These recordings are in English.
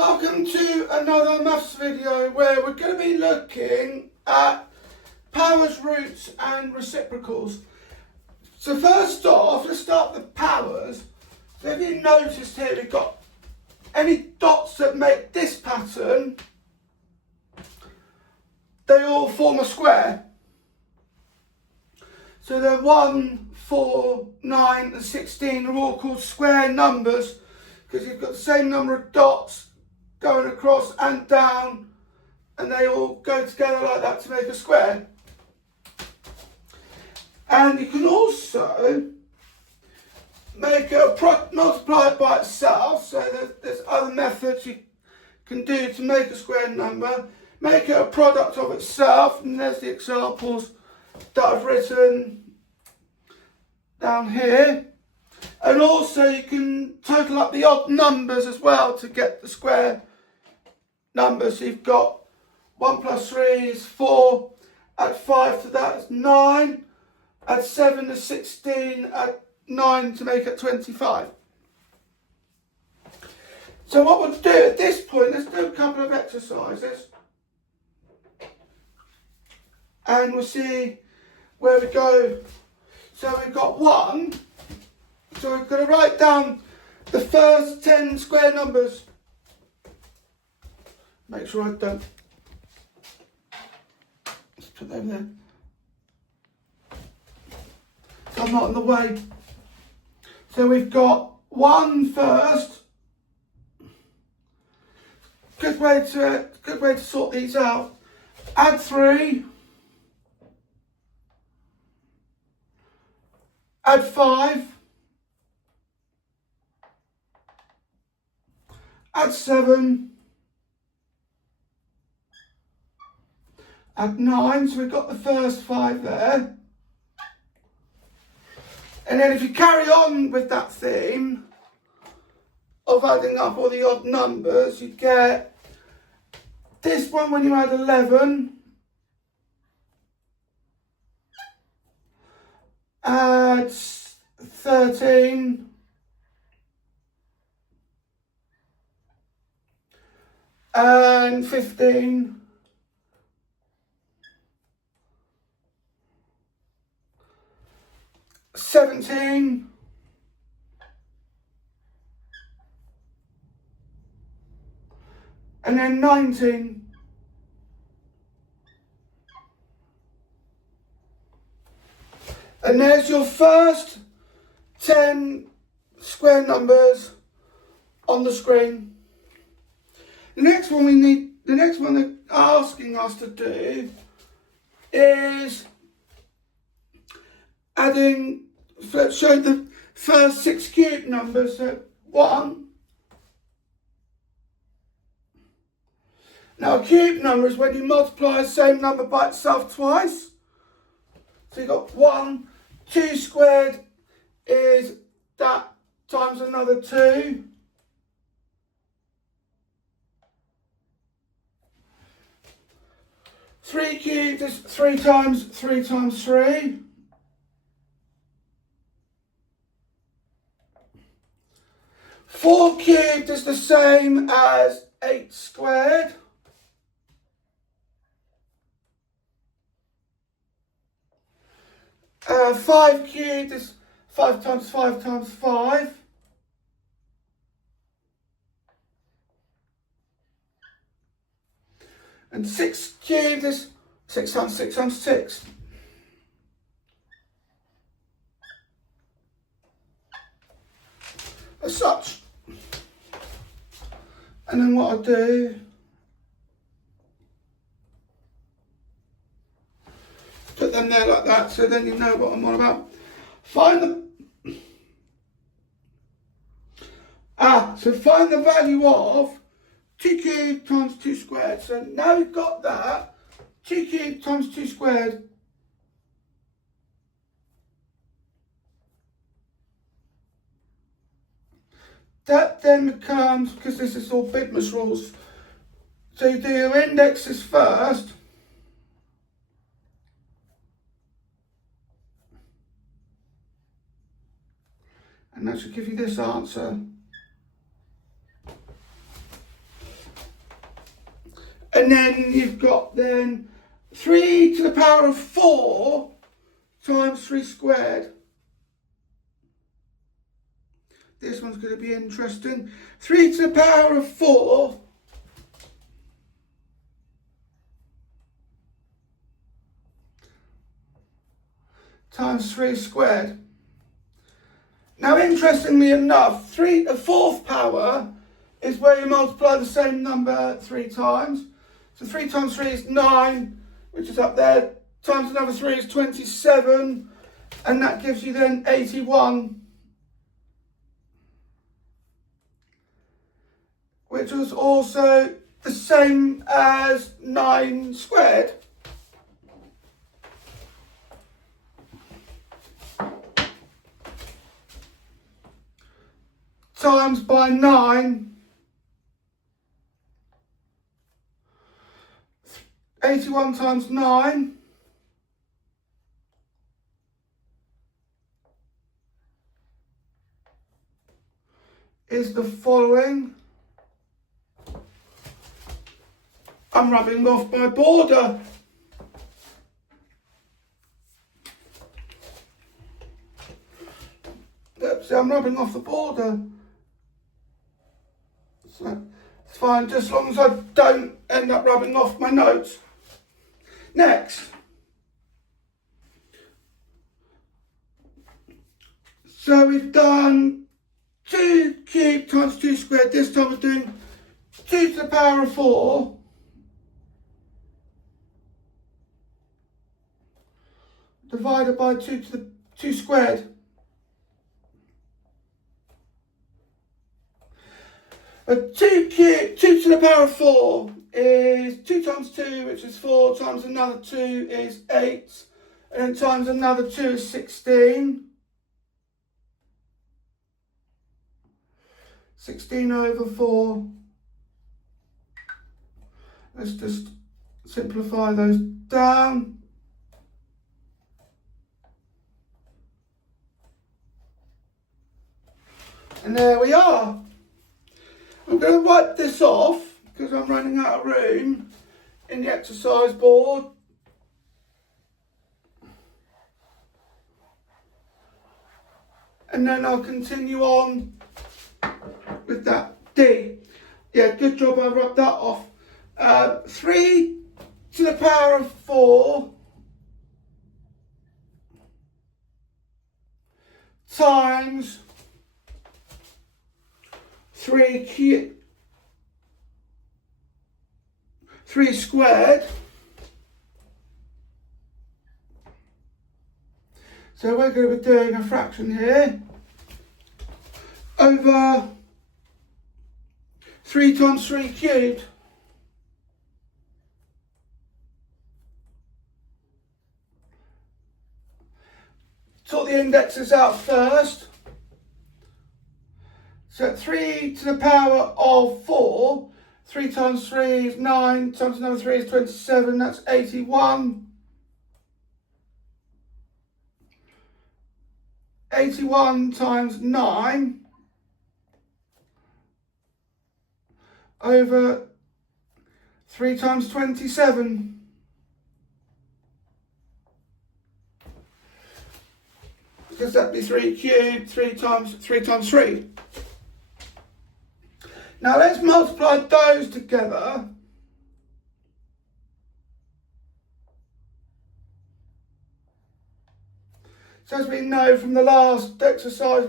Welcome to another maths video where we're going to be looking at powers, roots and reciprocals. So first off, let's start with powers. So if you notice here, we've got any dots that make this pattern, they all form a square. So they're 1, 4, 9 and 16 are all called square numbers because you've got the same number of dots going across and down, and they all go together like that to make a square. And you can also make multiply it by itself, so there's other methods you can do to make a square number. Make it a product of itself, and there's the examples that I've written down here. And also you can total up the odd numbers as well to get the square numbers. So you've got 1 plus 3 is 4, add 5 to that is 9, add 7 to 16, add 9 to make it 25. So what we'll do at this point, let's do a couple of exercises and we'll see where we go. So we've got 1, so we're going to write down the first 10 square numbers. Make sure I don't. Let's put that over there. So I'm not in the way. So we've got 1 first. Good way to sort these out. Add 3. Add 5. Add 7. Add 9, so we've got the first 5 there. And then if you carry on with that theme of adding up all the odd numbers, you get this one when you add 11. Add 13. And 15. $17, and then 19, and there's your first 10 square numbers on the screen. The next one they're asking us to do is adding. So let's show the first 6 cube numbers. So 1. Now a cube number is when you multiply the same number by itself twice. So you've got 1, 2 squared is that times another 2. Three cubed is 3 times 3 times 3. 4 cubed is the same as 8 squared. Five cubed is 5 times 5 times 5. And 6 cubed is 6 times 6 times 6. As such. And then what I'll do, put them there like that, so then you know what I'm on about. Find the value of 2 cubed times 2 squared. So now we've got that, 2 cubed times 2 squared. That then becomes, because this is all Bidmas rules, so you do your indexes first. And that should give you this answer. And then you've got then 3 to the power of 4 times 3 squared. This one's going to be interesting. 3 to the power of 4 times 3 squared. Now, interestingly enough, the fourth power is where you multiply the same number 3 times. So 3 times 3 is 9, which is up there, times another 3 is 27, and that gives you then 81, which was also the same as 9 squared. Times by 9, 81 times 9 is the following. I'm rubbing off my border. Yep, I'm rubbing off the border. So it's fine, just as long as I don't end up rubbing off my notes. Next. So we've done 2 cubed times 2 squared. This time we're doing 2 to the power of 4 divided by 2 to the 2 squared. A 2 to the power of 4 is 2 times 2, which is 4, times another 2 is 8, and then times another 2 is 16. 16 over 4. Let's just simplify those down. And there we are. I'm going to wipe this off because I'm running out of room in the exercise board. And then I'll continue on with that D. Yeah, good job I rubbed that off. 3 to the power of 4 times 3 squared. So we're going to be doing a fraction here over 3 times 3 cubed. Sort the indexes out first. So 3 to the power of 4, 3 times 3 is 9, times another 3 is 27, that's 81. 81 times 9 over 3 times 27. Because that'd be 3 cubed, 3 times 3. Now let's multiply those together. So as we know from the last exercise,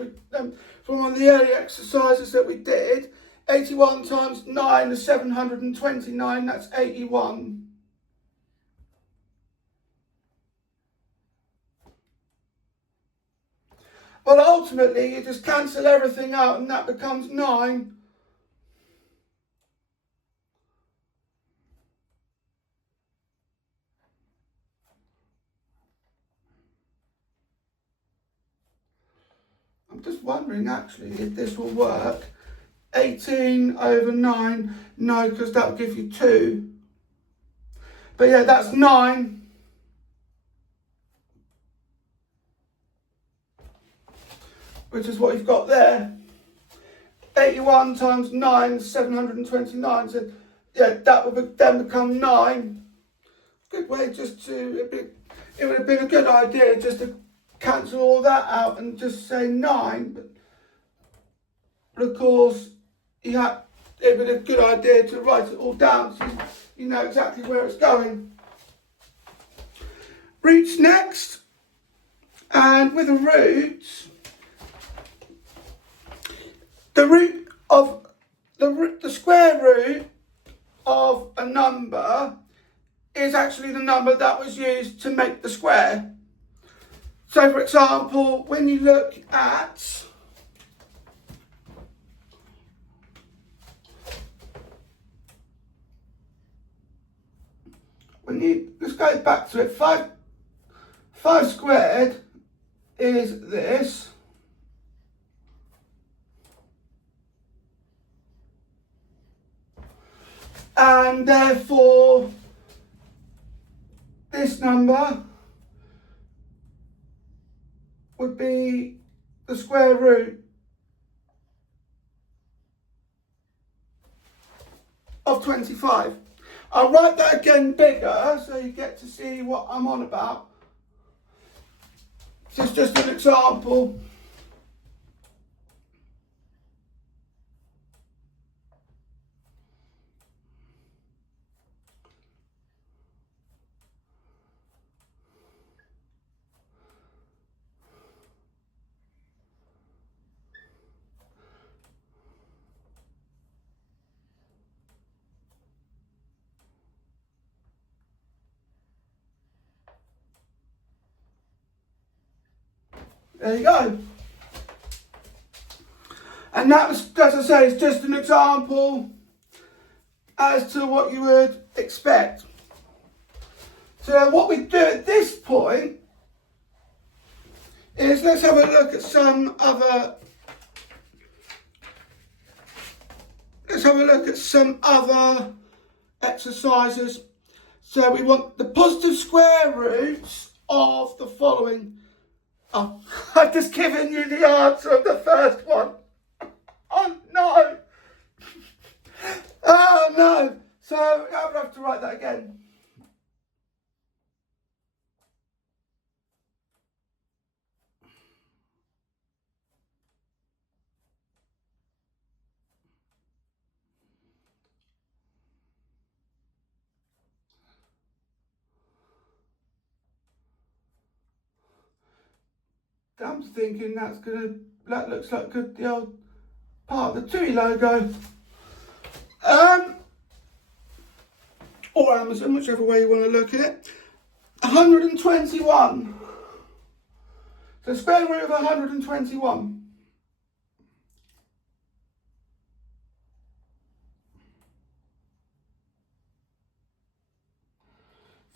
from one of the early exercises that we did, 81 times 9 is 729, that's 81. Well, ultimately, you just cancel everything out and that becomes 9. I'm just wondering actually if this will work. 18 over 9, no, because that will give you 2. But yeah, that's 9. Which is what you've got there. 81 times 9 is 729. So yeah, that would then become 9. Good way just to, it would have been a good idea just to cancel all that out and just say 9. But of course, it would be a good idea to write it all down so you know exactly where it's going. Roots next. And with a root, the square root of a number is actually the number that was used to make the square. So for example, when you look at let's go back to it. 5 squared is this. And therefore, this number would be the square root of 25. I'll write that again bigger so you get to see what I'm on about. This is just an example. There you go. And that was, as I say, is just an example as to what you would expect. So what we do at this point is let's have a look at some other exercises. So we want the positive square roots of the following. Oh, I've just given you the answer of the first one. Oh no! Oh no! So I would have to write that again. I'm thinking that looks like the old part of the TUI logo. Or Amazon, whichever way you want to look at it. 121. So square root of 121.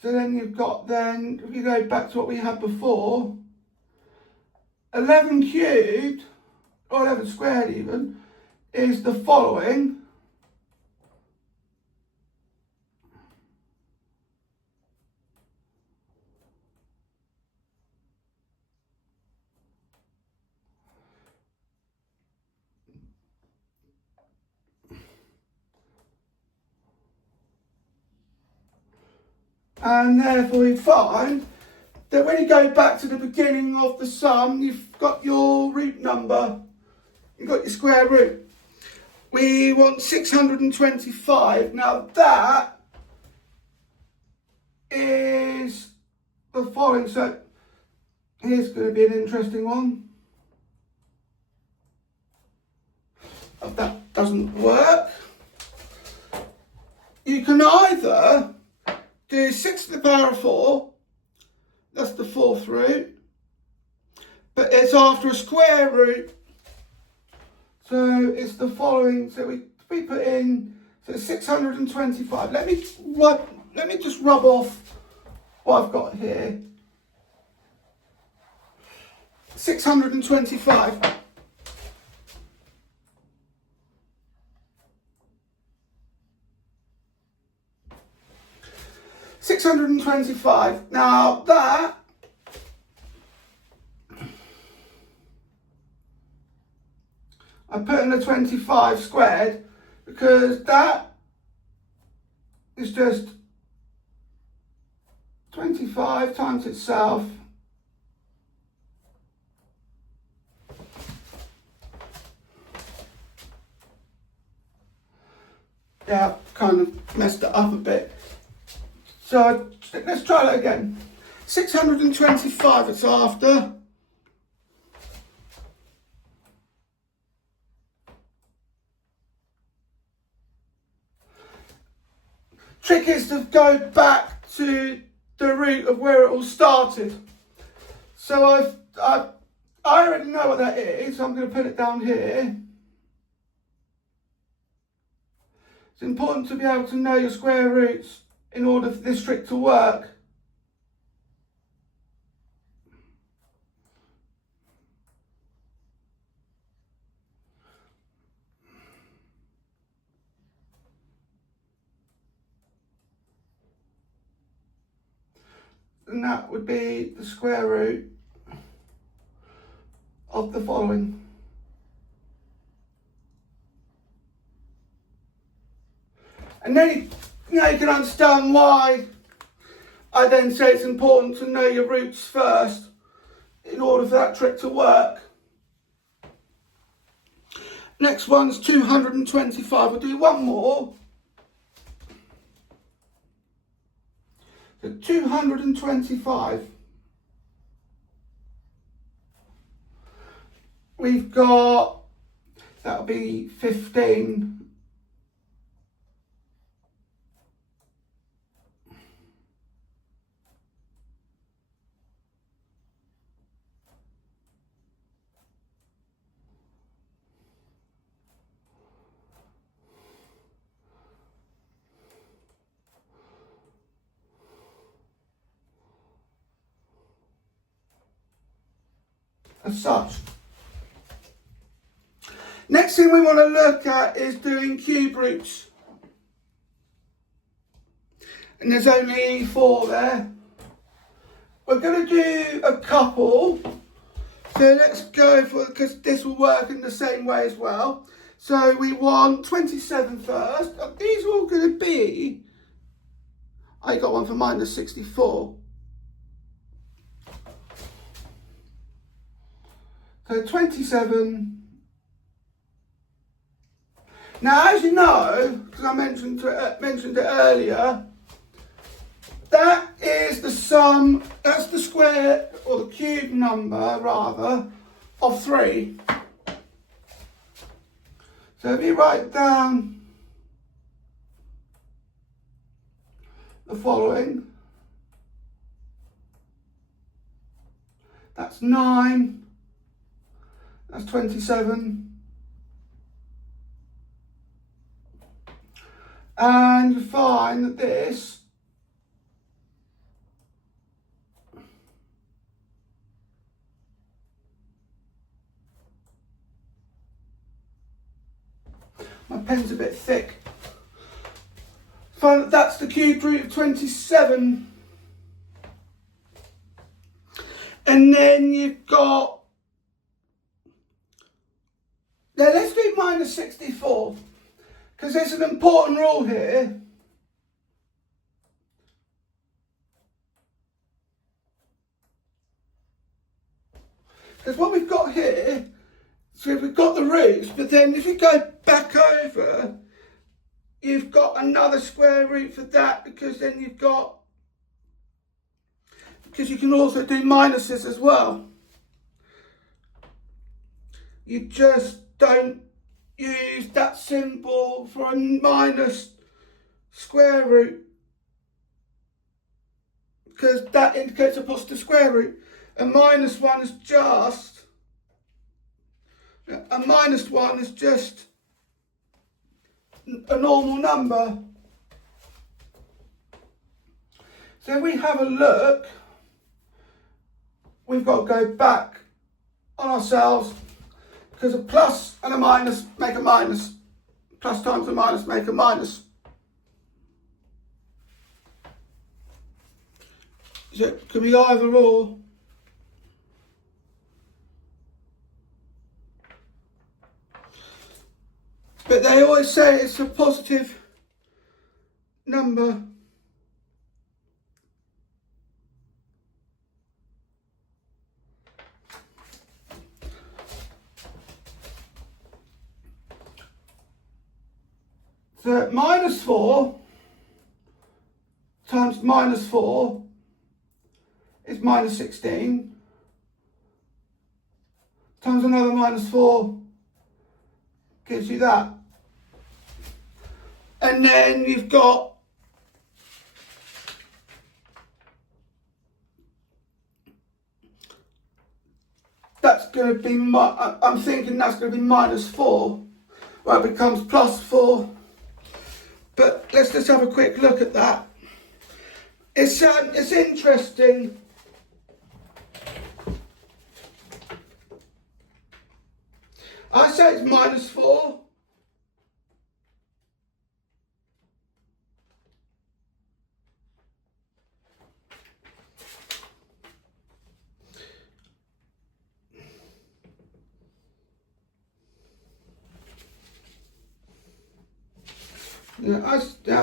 So then you've got if you go back to what we had before, 11 cubed, or 11 squared even, is the following. And therefore we find that when you go back to the beginning of the sum, you've got your root number, you've got your square root. We want 625. Now that is the following. So here's going to be an interesting one. If that doesn't work, you can either do 6 to the power of 4, that's the 4th root, but it's after a square root. So it's the following, so we put in, so 625. Let me just rub off what I've got here. 625. $625. Now that I put in the 25 squared because that is just 25 times itself yeah, kind of messed it up a bit. So let's try that again. 625 it's after. Trick is to go back to the root of where it all started. So I already know what that is, so I'm going to put it down here. It's important to be able to know your square roots in order for this trick to work. And that would be the square root of the following. And then you can understand why I then say it's important to know your roots first in order for that trick to work. Next one's 225. We'll do one more. So 225. We've got, that'll be 15. As such. Next thing we want to look at is doing cube roots. And there's only 4 there. We're going to do a couple. So let's go for, because this will work in the same way as well. So we want 27 first. These are all going to be, I got one for minus 64. So 27. Now, as you know, because I mentioned it earlier, that is the sum, that's the square, or the cube number, rather, of 3. So if you write down the following, that's 9, that's 27, and you find that this my pen's a bit thick. Find that that's the cube root of 27. And then you've got, now let's do minus 64, because there's an important rule here. Because what we've got here, so we've got the roots, but then if you go back over, you've got another square root for that, because then you've got, because you can also do minuses as well. You just don't use that symbol for a minus square root, because that indicates a positive square root. A minus 1 is just, a minus 1 is just a normal number. So if we have a look, we've got to go back on ourselves, because a plus and a minus make a minus. Plus times a minus make a minus. So it could be either or. But they always say it's a positive number so minus 4 times minus 4 is minus 16 times another minus 4 gives you that. And then you've got that's going to be, I'm thinking that's going to be minus 4. Well, it becomes plus 4. But let's just have a quick look at that. It's interesting. I say it's minus 4.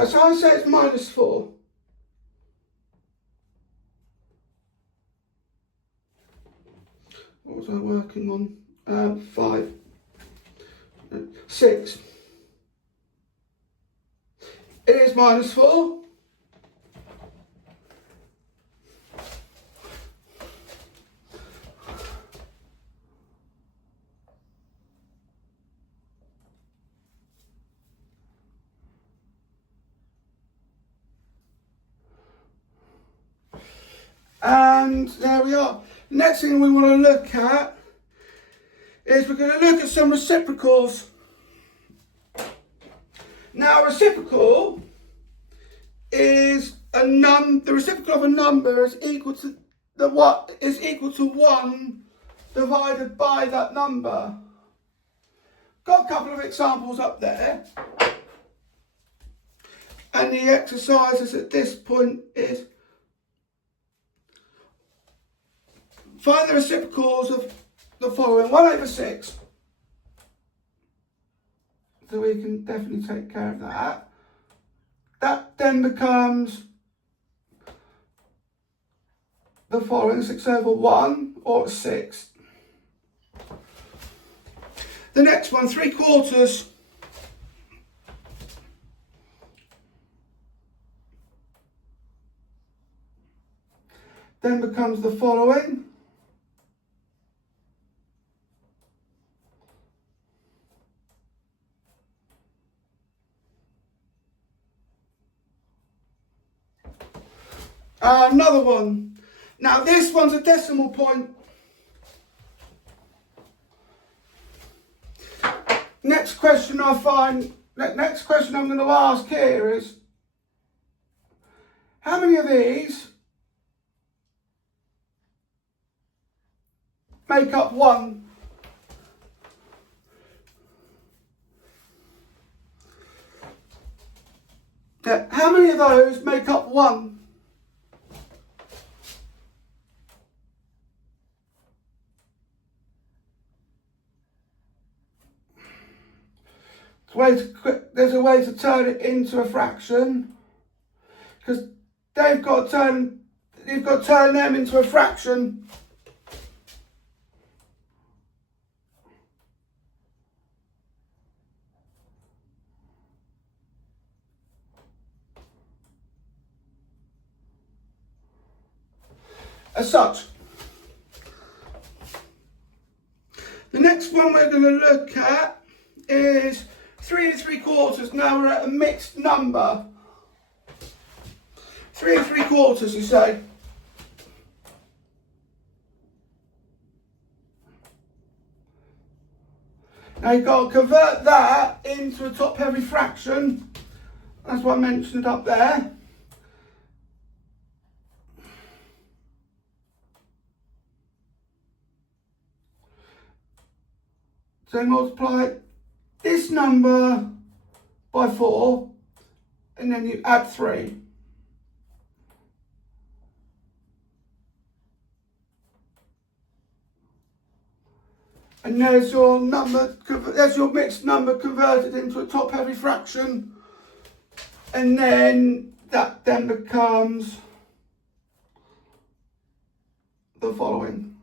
So I say it's minus 4. What was I working on? 5. 6. It is minus 4. And there we are. Next thing we want to look at is we're going to look at some reciprocals. Now, a reciprocal is the reciprocal of a number is equal to equal to 1 divided by that number. Got a couple of examples up there. And the exercises at this point is find the reciprocals of the following. 1/6. So we can definitely take care of that. That then becomes the following, 6/1 or 6. The next one, 3/4. Then becomes the following. Another one. Now this one's a decimal point. Next question I'm going to ask here is, how many of these make up 1? How many of those make up 1? There's a way to turn it into a fraction, because you've got to turn them into a fraction. As such. The next one we're going to look at is 3 3/4. Now we're at a mixed number. 3 3/4, you say. Now you've got to convert that into a top-heavy fraction. That's what I mentioned up there. So multiply this number by 4, and then you add 3. And there's your mixed number converted into a top-heavy fraction. And then that then becomes the following.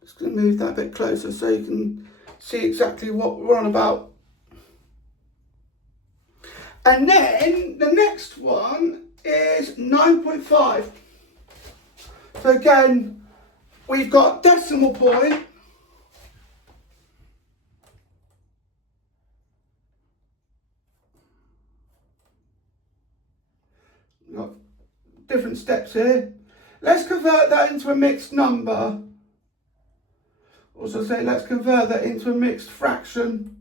Just going to move that a bit closer so you can see exactly what we're on about. And then the next one is 9.5. So again, we've got decimal point, we've got different steps here. Let's convert that into a mixed number. Also say let's convert that into a mixed fraction.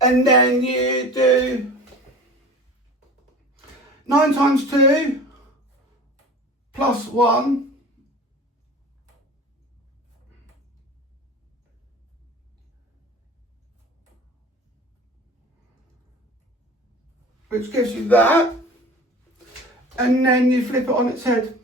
And then you do 9 times 2 plus 1 which gives you that, and then you flip it on its head.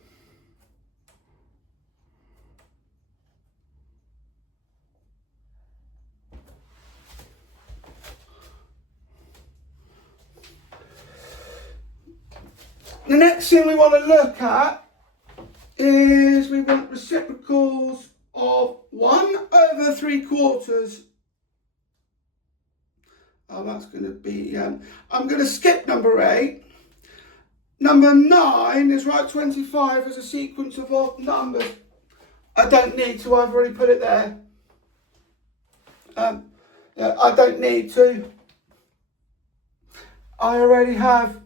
The next thing we want to look at is we want reciprocals of 1 over 3/4. Oh, that's going to be, I'm going to skip number 8. Number 9 is right 25 as a sequence of odd numbers. I don't need to, I've already put it there. I don't need to. I already have.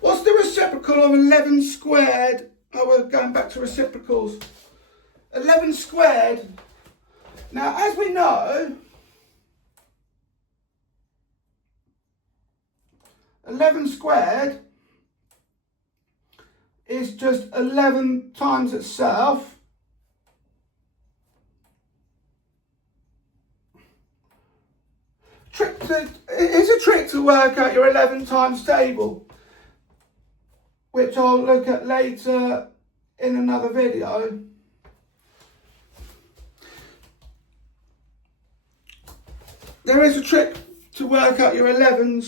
What's the reciprocal of 11 squared? Oh, we're going back to reciprocals. 11 squared. Now, as we know, 11 squared is just 11 times itself. It's a trick to work out your 11 times table, which I'll look at later in another video. There is a trick to work out your 11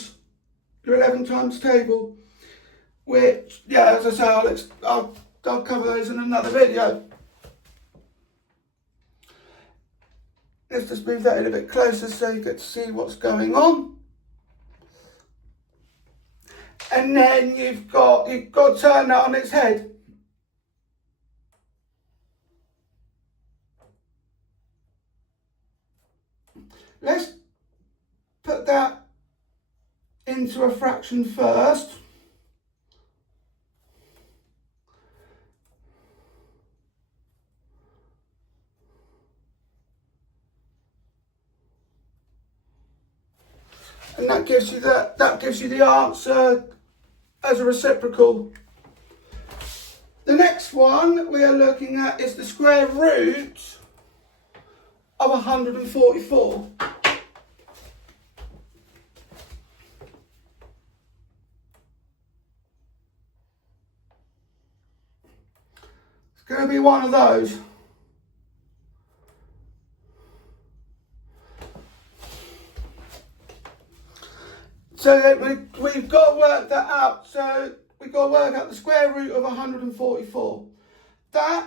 times table, which, yeah, as I say, I'll cover those in another video. Let's just move that in a bit closer so you get to see what's going on. And then you've got to turn that on its head. Let's put that into a fraction first. And that gives you the answer as a reciprocal. The next one we are looking at is the square root of 144. It's going to be one of those. So we've got to work that out. So we've got to work out the square root of 144. That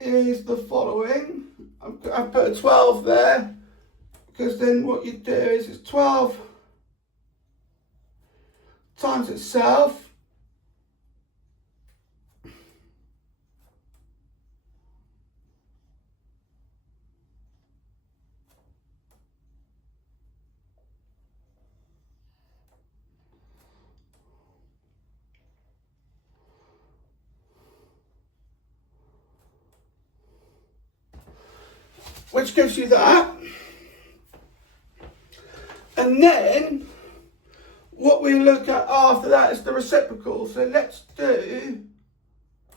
is the following. I've put a 12 there, because then what you do is it's 12 times itself. Which gives you that. And then what we look at after that is the reciprocal. So let's do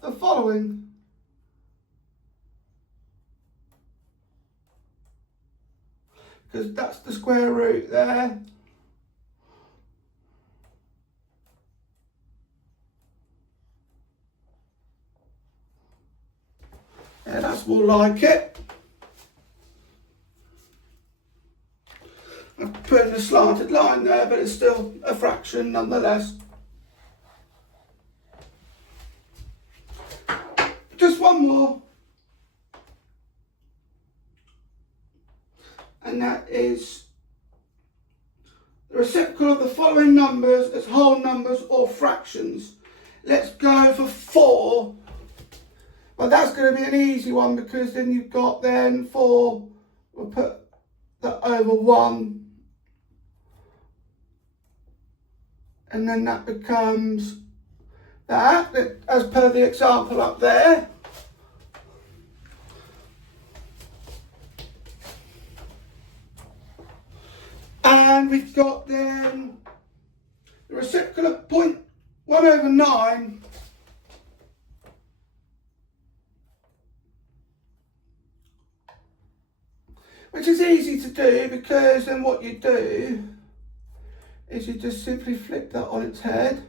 the following. because that's the square root there. Yeah, that's more like it. I've put in a slanted line there, but it's still a fraction nonetheless. Just one more. And that is the reciprocal of the following numbers as whole numbers or fractions. Let's go for 4. Well, that's going to be an easy one, because then you've got then 4, we'll put that over 1. And then that becomes that, as per the example up there. And we've got then the reciprocal of 0.1/9. Which is easy to do, because then what you do is you just simply flip that on its head.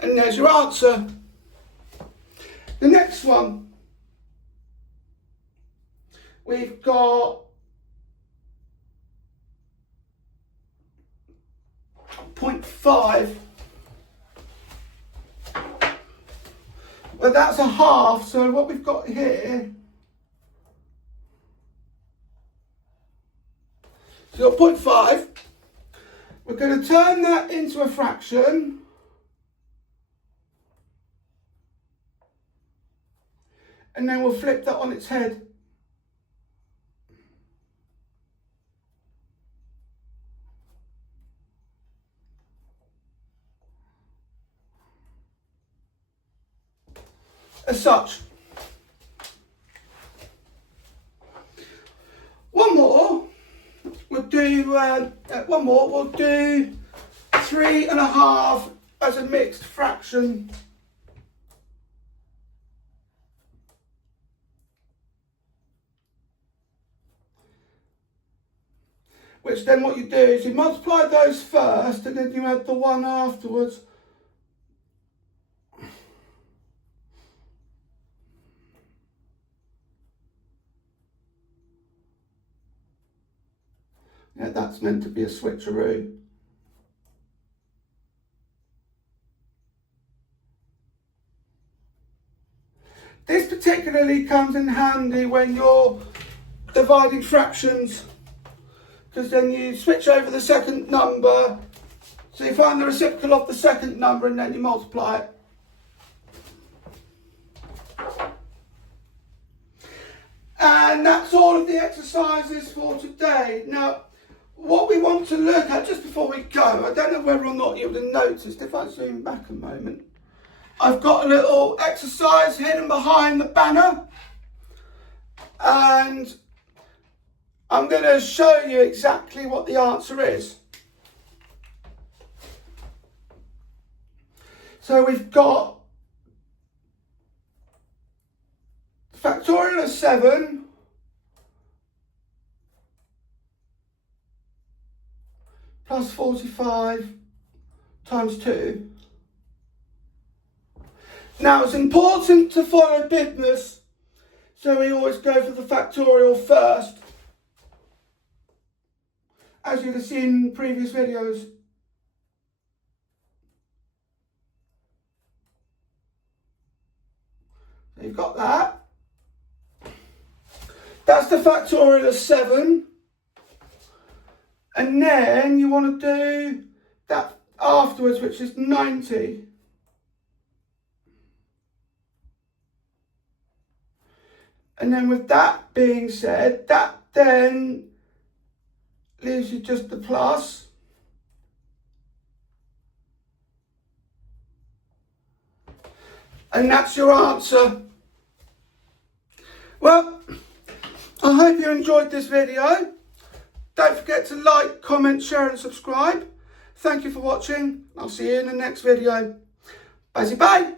And there's your answer. The next one, we've got 0.5. Well, that's a half, so what we've got here, so you've got 0.5. We're going to turn that into a fraction. And then we'll flip that on its head. As such. One more. We'll do 3.5 as a mixed fraction. Which then what you do is you multiply those first, and then you add the 1 afterwards. Yeah, that's meant to be a switcheroo. This particularly comes in handy when you're dividing fractions, because then you switch over the second number, so you find the reciprocal of the second number and then you multiply it. And that's all of the exercises for today. Now, what we want to look at just before we go, I don't know whether or not you would have noticed, if I zoom back a moment, I've got a little exercise hidden behind the banner, and I'm going to show you exactly what the answer is. So we've got factorial of 7 plus 45 times 2. Now, it's important to follow business, so we always go for the factorial first, as you can see in previous videos. So you've got that. That's the factorial of 7. And then you want to do that afterwards, which is 90. And then with that being said, that then leaves you just the plus. And that's your answer. Well, I hope you enjoyed this video. Don't forget to like, comment, share and subscribe. Thank you for watching. I'll see you in the next video. Bye-bye.